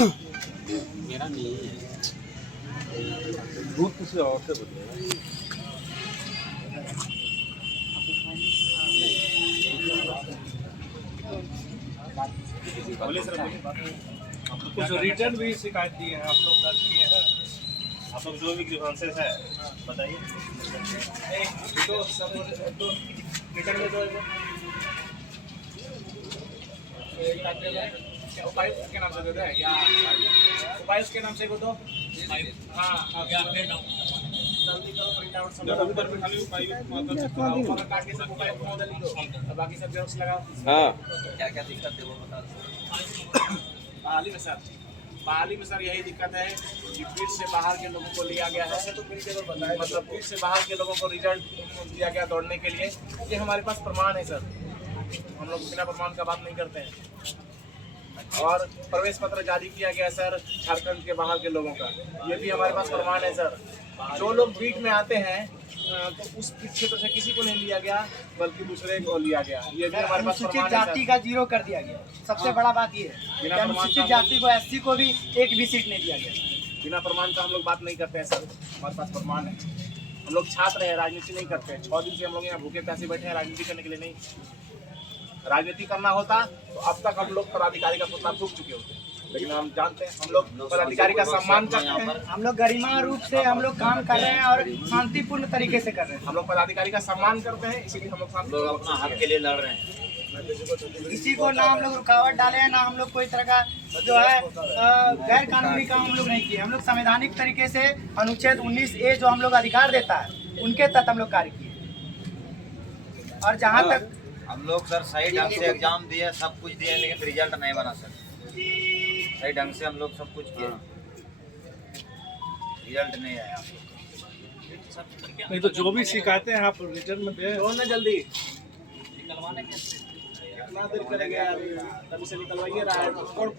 मेरा नहीं है, दूध किसी और से बदलेगा। कुछ रिटर्न भी शिकायत दी है आप लोग, दर्ज किए हैं आप लोग जो भी ग्रीवांसेस है बताइए। तो सब तो रिटर्न में दो उपायुक्त के नाम से दे रहे हैं या उपायुक्त के नाम से को दो। हाँ जल्दी करो, प्रिंट आउट सब काट के सब उपायुक्त मॉडल लिख दो, बाकी सब जेरॉक्स लगाओ। हाँ, क्या क्या दिक्कत है वो बता दो। बहाली में सर यही दिक्कत है कि फील्ड से बाहर के लोगों को लिया गया है, मतलब फील्ड से बाहर के लोगों को रिजल्ट दिया गया दौड़ने के लिए। ये हमारे पास प्रमाण है सर, हम लोग बिना प्रमाण का बात नहीं करते हैं। और प्रवेश पत्र जारी किया गया सर झारखंड के बाहर के लोगों का, ये भी हमारे पास प्रमाण है सर। जो लोग बीट में आते हैं तो उस क्षेत्र से किसी को नहीं लिया गया बल्कि दूसरे को लिया गया, ये भी हमारे पास प्रमाण है सर। जाति का जीरो कर दिया गया, सबसे बड़ा बात ये है। अनुसूचित जाति को, एससी को भी एक भी सीट नहीं दिया गया। बिना प्रमाण का हम लोग बात नहीं करते हैं सर, हमारे पास प्रमाण है। हम लोग छात्र हैं, राजनीति नहीं करते हैं। 6 दिन से हम लोग यहाँ भूखे प्यासे बैठे हैं, राजनीति करने के लिए नहीं। राजनीति करना होता तो अब तक हम लोग पदाधिकारी का पुतला फूंक चुके होते, लेकिन हम जानते हैं हम लोग पदाधिकारी का सम्मान करते हैं। हम लोग गरिमा रूप से हम लोग काम कर रहे हैं और शांतिपूर्ण तरीके से कर रहे हैं। हम लोग पदाधिकारी का सम्मान करते हैं, इसीलिए हम लोग अपना हक के लिए लड़ रहे हैं। किसी को ना हम लोग रुकावट डाले हैं, ना हम लोग कोई तरह का जो है गैर कानूनी काम हम लोग नहीं किए। हम लोग संवैधानिक तरीके से अनुच्छेद 19A जो हम लोग अधिकार देता है उनके तहत हम लोग कार्य किए। और जहाँ तक हम लोग सर सही ढंग से एग्जाम दिए, सब कुछ दिए, लेकिन रिजल्ट नहीं बना सर। सही ढंग से हम लोग सब कुछ किए, रिजल्ट नहीं आया। नहीं तो जो भी शिकायतें हैं आप रिटर्न में दें। छोड़ना जल्दी, कितना देर करेंगे यार, तभी से निकलवाइए रहा है।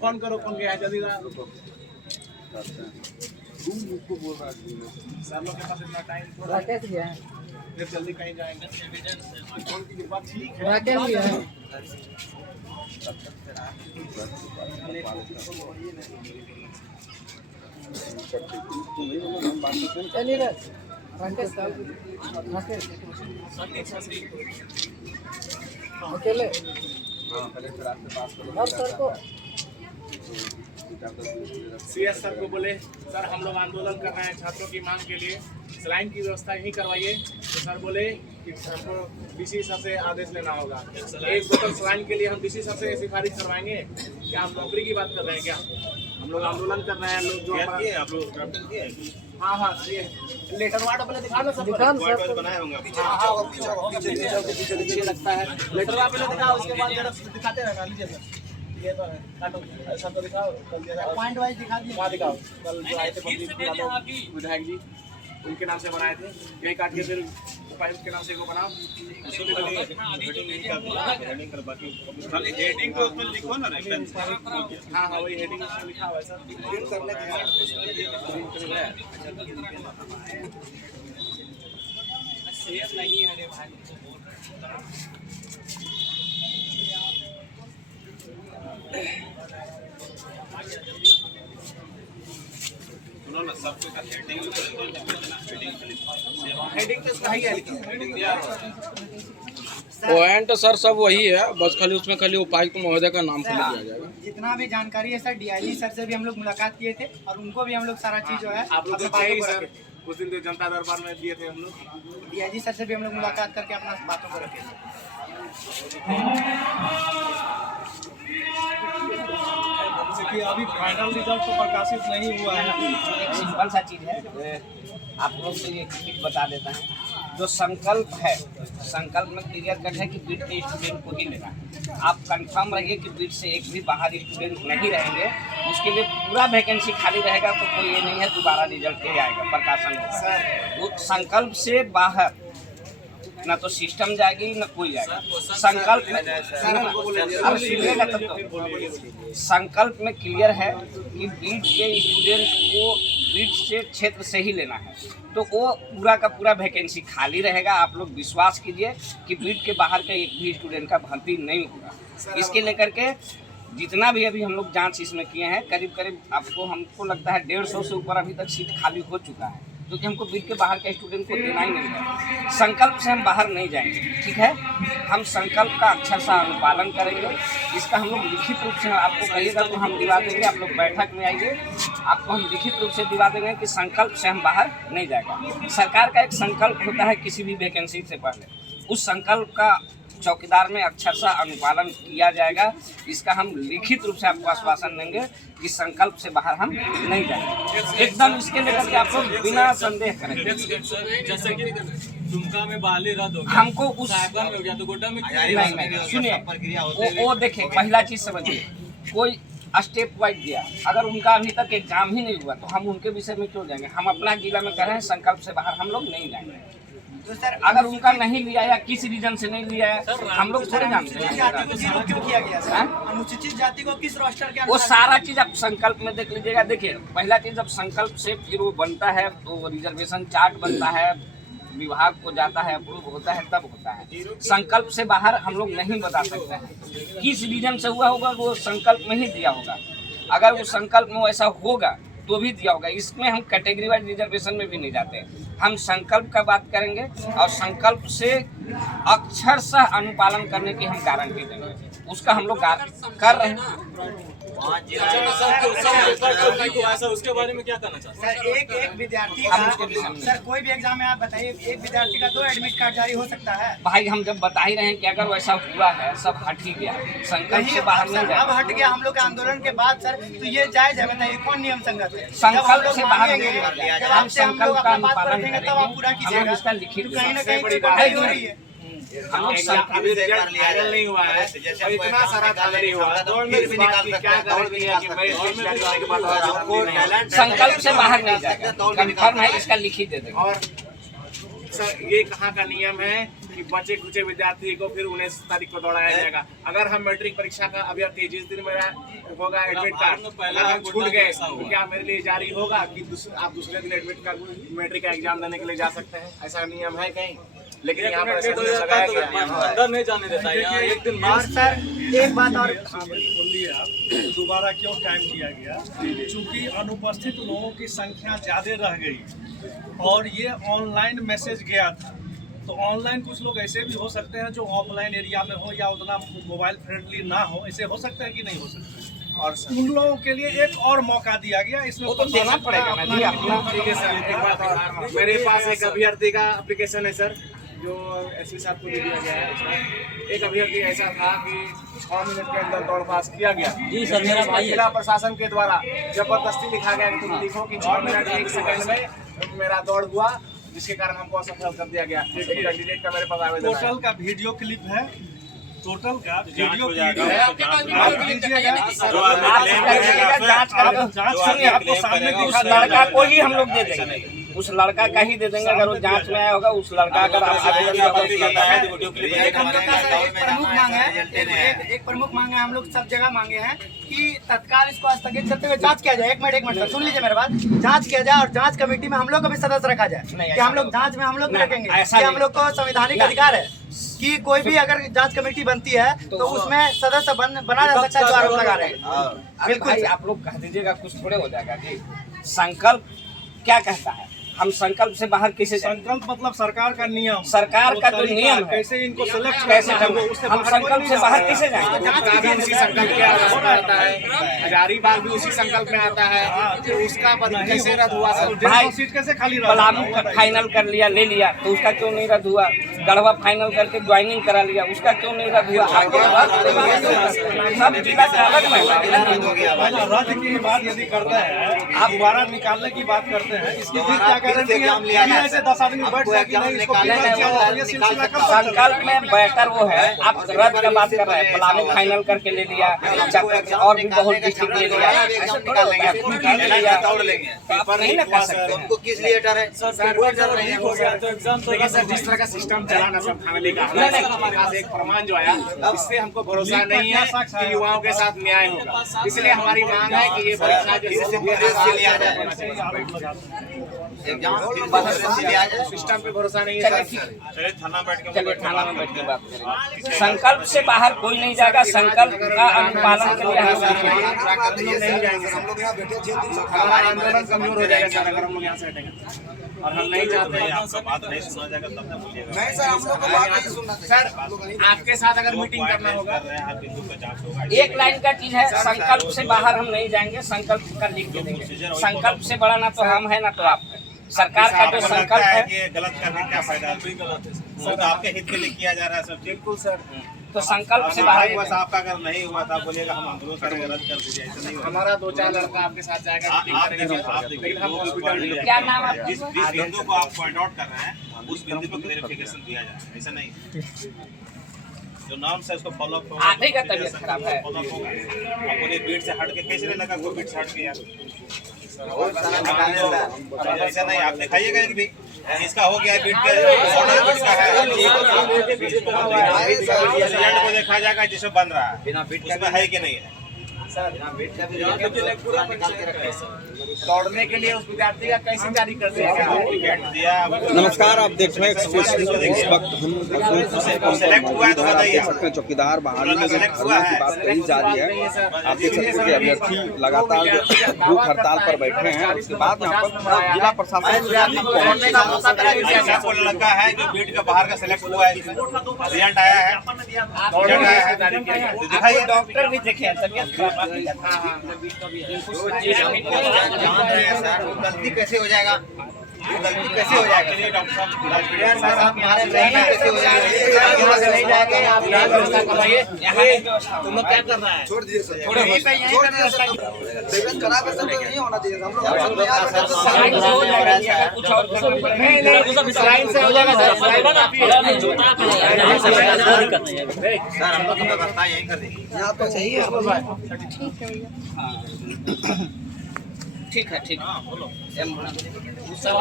फोन करो, फोन किया है जल्दी रहा। मुझको बोल रहा है सर लोग के पास इतना टाइम थोड़ा है, फिर जल्दी कहीं जाएंगे। फोन की बात ठीक है, अकेले सीएस सर को बोले सर हम लोग आंदोलन कर रहे हैं छात्रों की मांग के लिए, सलाइन की व्यवस्था यहीं करवाइए। तो सर बोले कि हमको डीसी सर से आदेश लेना होगा। एक बोतल सलाइन के लिए हम डीसी सर से सिफारिश करवाएंगे क्या? हम नौकरी की बात कर रहे हैं क्या? हम लोग आंदोलन कर रहे हैं। लोग जो आप लोग हाँ हाँ ये लेटर वार्ड अपने दिखा ना सर, बनाए होंगे पीछे लगता है लेटर वार्ड पहले दिखाओ, उसके बाद जरा दिखाते रहना। लीजिए सर, ये तो है काटो ऐसा तो दिखाओ, पॉइंट वाइज दिखा दिए। वहाँ दिखाओ, कल जो आए थे पब्लिक विधायक जी उनके नाम से बनाए थे, यही काट के फिर उपायुक्त के नाम से को बनाओ। हेडिंग को उसमें लिखो ना, हाँ हाँ वही हेडिंग उसमें लिखा हुआ है सर। शेयर नहीं है रे भाई, सुनो ना, सब कुछ हेडिंग तो सही है, हेडिंग दिया पॉइंट सर सब वही है, बस खाली उसमें खाली उपायुक्त महोदय का नाम खाली दिया जाएगा। जितना भी जानकारी है सर, डीआईजी सर से भी हम लोग मुलाकात किए थे और उनको भी हम लोग सारा चीज जो है आप लोग सर उस दिन जनता दरबार में दिए थे हम लोग। डीआईजी सर से भी हम लोग मुलाकात करके अपना बातों को रखे। कि अभी फाइनल रिजल्ट तो प्रकाशित नहीं हुआ है। एक सिंपल सा चीज़ है, आप लोग से ये क्लिक बता देता है। जो संकल्प है, संकल्प में क्लियर कट है कि बीट के स्टूडेंट को ही लेना है। आप कंफर्म रहिए कि बीट से एक भी बाहर स्टूडेंट नहीं रहेंगे। उसके लिए पूरा वैकेंसी खाली रहेगा, तो कोई ये नहीं है दोबारा रिजल्ट नहीं आएगा, प्रकाशन होगा। वो संकल्प से बाहर ना तो सिस्टम जाएगी ना कोई जाएगा। संकल्प अब सुनिएगा तब तो संकल्प में क्लियर है कि बीट के स्टूडेंट को बीट से क्षेत्र से ही लेना है, तो वो पूरा का पूरा वैकेंसी खाली रहेगा। आप लोग विश्वास कीजिए कि बीट के बाहर का एक भी स्टूडेंट का भर्ती नहीं होगा। इसके लेकर के जितना भी अभी हम लोग जांच इसमें किए हैं, करीब करीब हमको लगता है 150 से ऊपर अभी तक सीट खाली हो चुका है, क्योंकि हमको बीट के बाहर के स्टूडेंट को देना ही नहीं है। संकल्प से हम बाहर नहीं जाएंगे, ठीक है। हम संकल्प का अक्षरशः अनुपालन करेंगे। इसका हम लोग लिखित रूप से आपको कहिएगा तो हम दिवा देंगे। आप लोग बैठक में आइए, आपको हम लिखित रूप से दिवा देंगे कि संकल्प से हम बाहर नहीं जाएगा। सरकार का एक संकल्प होता है किसी भी वैकेंसी से पहले, उस संकल्प का चौकीदार में अक्षरशः अनुपालन किया जाएगा। इसका हम लिखित रूप से आपको आश्वासन देंगे कि संकल्प से बाहर हम नहीं जाएंगे, एकदम। इसके लेकर के आप लोग बिना संदेह करेंगे। जैसे कि दुमका में बहाली रद्द हो गया, हमको उस साहिबगंज में हो गया, तो गोड्डा में नहीं सुनिए, वो देखिए, पहला चीज समझिए, कोई स्टेप वाइज दिया, अगर उनका अभी तक एग्जाम ही नहीं हुआ तो हम उनके विषय में क्यों जाएंगे। हम अपना जिला में कह रहे हैं संकल्प से बाहर हम लोग नहीं जाएंगे। तो सर अगर उनका नहीं लिया या किस रीजन से नहीं लिया है हम लोग थोड़े जानते अनुसूचित जाति को हैं। क्यों किया गया सर? अनुसूचित जाति को किस रोस्टर के वो अनुसार? सारा चीज आप संकल्प में देख लीजिएगा। देखिए, पहला चीज जब संकल्प से फिर वो बनता है तो रिजर्वेशन चार्ट बनता है, विभाग को जाता है, अप्रूव होता है, तब होता है। संकल्प से बाहर हम लोग नहीं बता सकते हैं किस रीजन से हुआ होगा, वो संकल्प में ही दिया होगा। अगर वो संकल्प में वैसा होगा तो भी दिया होगा। इसमें हम कैटेगरी वाइज रिजर्वेशन में भी नहीं जाते, हम संकल्प का बात करेंगे और संकल्प से अक्षरशः अनुपालन करने की हम गारंटी देंगे। उसका हम लोग कर रहे हैं। उसके बारे में क्या कहना चाहते हैं? सर एक विद्यार्थी का, सर कोई भी एग्जाम में आप बताइए, एक विद्यार्थी का 2 एडमिट कार्ड जारी हो सकता है? भाई हम जब बता ही रहे हैं कि अगर वैसा हुआ है, सब हट ही गया, संकल्प से बाहर नहीं अब जाएगा। हट गया हम लोग के आंदोलन के बाद सर, तो ये जायज है? बताइए कौन नियम संगत है? संकल्प से बाहर मांगेंगे, नहीं जाएगा। जब हम आपसे हम लोग संकल्प का अपना बात अनुपालन रखेंगे तब आप पूरा करेंगे। कीजिएगा। हम इसका लिखित तो कहीं ना कहीं बड़ी कठिनाई हो रही है। हम लोग अभी रिजल्ट फाइनल नहीं हुआ है, और इतना सारा धांधली हुआ है, तो फिर भी निकाल सकते हैं, दौड़ भी निकाल सकते हैं। संकल्प से बाहर नहीं जाएगा, कंफर्म है, इसका लिखित दे देंगे। और सर ये कहाँ का नियम है कि बचे खुचे विद्यार्थी को फिर 19 तारीख को दौड़ाया जाएगा। अगर हम मैट्रिक परीक्षा का अभ्यर्थी जिस दिन मेरा होगा एडमिट कार्ड, अगर हम छूट गए तो क्या मेरे लिए जारी होगा कि आप दूसरे दिन एडमिट कार्ड मैट्रिक का एग्जाम देने के लिए जा सकते हैं? ऐसा नियम है कहीं? लेकिन यहाँ पर ऐसा नहीं लगाया गया है। अंदर नहीं जाने देता है यहाँ, एक दिन और सर एक बात और, बोलिए आप, दोबारा क्यों टाइम किया गया? चूंकि अनुपस्थित लोगों की संख्या ज़्यादा रह गई और ये ऑनलाइन मैसेज गया था, तो ऑनलाइन कुछ लोग ऐसे भी हो सकते हैं जो ऑफलाइन एरिया में हो या उतना मोबाइल फ्रेंडली ना हो, ऐसे हो सकता है कि नहीं हो सकता है? और उन लोगों के लिए एक और मौका दिया गया, इसमें वो तो देना पड़ेगा ना जी अपना। ठीक है सर, एक बात और, मेरे पास एक अभ्यर्थी का एप्लीकेशन है सर, जो एसपी साहब को दे दिया गया है। एक अभ्यर्थी ऐसा था कि 6 मिनट के अंदर दौड़ पास किया गया। जी सर, मेरा भाई है। जिला प्रशासन के द्वारा जबरदस्ती लिखा गया कि तुम लिखो कि 6 मिनट 1 सेकंड में मेरा दौड़ हुआ, जिसके कारण हमको असफल कर दिया गया। एक कैंडिडेट का मेरे पास आवेदन है। टोटल का वीडियो क्लिप है, टोटल का वीडियो क्लिप है। है। आप लीजिएगा, सुनिए, आपको सामने उस लड़का को ही हम लोग दे देंगे, उस लड़का का ही दे देंगे। अगर वो जांच में आया होगा, उस लड़का अगर एक हम लोग का सर एक प्रमुख मांग है, एक प्रमुख मांग है, हम लोग सब जगह मांगे हैं कि तत्काल इसको स्थगित करते हुए जांच किया जाए। एक मिनट सर, सुन लीजिए मेरे बात। जांच किया जाए और जांच कमेटी में हम लोग को भी सदस्य रखा जाए, कि हम लोग जांच में हम लोग भी रखेंगे, कि हम लोग को संवैधानिक अधिकार है कि कोई भी अगर जांच कमेटी बनती है तो उसमें सदस्य बना जा सकता है जो आरोप लगा रहे हैं। बिल्कुल, आप लोग कह दीजिएगा, कुछ थोड़े हो जाएगा जी। संकल्प क्या कहता है? हम संकल्प से बाहर कैसे जाएं? संकल्प मतलब सरकार का नियम, सरकार का जो नियम है, कैसे इनको सेलेक्ट कैसे करना है, उससे हम संकल्प से बाहर कैसे जाएंगे? उसका भी उसी संकल्प के आधार पर आता है। हजारीबाग भी उसी संकल्प में आता है, तो उसका कैसे रद्द हुआ सर? 150 सीट कैसे खाली रहा? पलामू का फाइनल कर लिया, ले लिया, तो उसका क्यों नहीं रद्द हुआ? गढ़वा फाइनल करके ज्वाइनिंग करा लिया, उसका क्यों नहीं रद्द हुआ? आप लोग सब जिला का अलग रद्द की बात यदि करते हैं, आप दोबारा निकालने की बात करते हैं, इसकी फिर क्या गारंटी है कि ऐसे 10 आदमी बैठ जाए कि नहीं, इसको क्लियर किया जाए? ये सिलसिला कब तक संकल्प में बेहतर वो है। आप रद्द का बात कर रहे हैं, पलामू फाइनल करके ले लिया, और भी बहुत डिस्ट्रिक्ट ले लिया, ऐसे थोड़ा हो गया, खूंटी ले लिया, तो आप नहीं ना कर सकते। उनको किस लिए डर है? सर कोई डर नहीं हो गया तो एग्जाम तो देखिए सर, जिस तरह का सिस्टम चला ना सब फैमिली का, हमारे पास एक प्रमाण जो आया, इससे हमको भरोसा नहीं है कि युवाओं के साथ न्याय होगा। इसलिए हमारी मांग है कि ये परीक्षा जो है लिया जाए। एग्जाम फिर बाहर से सीधे आ जाए। सिस्टम पे भरोसा नहीं है चलिए सर। ठीक, चलिए थाना बैठ के चलिए थाना में बैठ के बात करेंगे। संकल्प से बाहर कोई नहीं जाएगा, संकल्प का अनुपालन के लिए हम लोग नहीं जाएंगे सर। हमारा आंदोलन कमजोर हो जाएगा सर अगर हम लोग यहाँ से हटेंगे, और हम नहीं चाहते हैं आपका बात नहीं सुना जाएगा तब तक बोलिएगा। नहीं सर, हम लोग को बात नहीं सुनना सर। आपके साथ अगर मीटिंग करना होगा, एक लाइन का चीज है, संकल्प से बाहर हम नहीं जाएंगे, संकल्प का लिख के देंगे। संकल्प से बड़ा ना तो हम है ना तो आप है। सरकार का जो संकल्प है कि गलत करने क्या फायदा, गलत है सर। तो आपके हित के लिए किया जा रहा है सर। बिल्कुल सर। तो संकल्प से बाहर बस आपका अगर नहीं हुआ तो आप बोलिएगा हम आंदोलन करेंगे, रद्द कर दीजिए। ऐसा नहीं, हमारा 2-4 लड़का आपके साथ जाएगा, लेकिन हम हॉस्पिटल। क्या नाम है? जिस बिंदु को आप पॉइंट आउट कर रहे हैं उस बिंदु पर क्लेरिफिकेशन दिया जाए, ऐसा नहीं। जो नॉर्म्स है उसको फॉलो अप होगा। आधे का तबीयत खराब है। फॉलो अप होगा। आप बोलिए बीट से हट के कैसे नहीं लगा, कोई बीट से हट के यार ऐसा नहीं। आप दिखाइएगा एक भी इसका हो गया बीट का रिजल्ट को देखा जाएगा जिसमें बन रहा है, बिना बीट का है कि नहीं है। दौड़ने के लिए उस विद्यार्थी का कैसे जारी कर दिया? नमस्कार, आप देख रहे हैं एक्सप्रेस न्यूज़। इस वक्त हम सेलेक्ट हुआ है तो बताइए। चौकीदार बहाली में धरने की बात कही जा रही है। आप देख सकते हैं कि अभ्यर्थी लगातार भूख हड़ताल पर बैठे हैं। उसके बाद यहाँ पर जिला प्रशासन लड़का है जो बीट का बाहर का सेलेक्ट हुआ है, रिजल्ट आया है, दिखाइए। डॉक्टर भी देखे तबीयत खराब नहीं जाता। जान रहे हैं सर, वो गलती कैसे हो जाएगा, वो गलती कैसे हो जाएगा डॉक्टर साहब, आप हमारे कैसे हो जाएगा। तुम लोग क्या कर रहा है? छोड़ दिए सर, छोड़ दिए करा कर सब नहीं होना चाहिए। हम सर हम लोग की व्यवस्था यही कर देंगे। यहाँ पे चाहिए ठीक है, ठीक है। सर,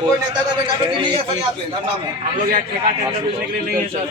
कोई नेता का बेटा बेटी नहीं है सर यहाँ पे धरना में। हम लोग यहाँ ठेका टेंडर बेचने के लिए नहीं है सर।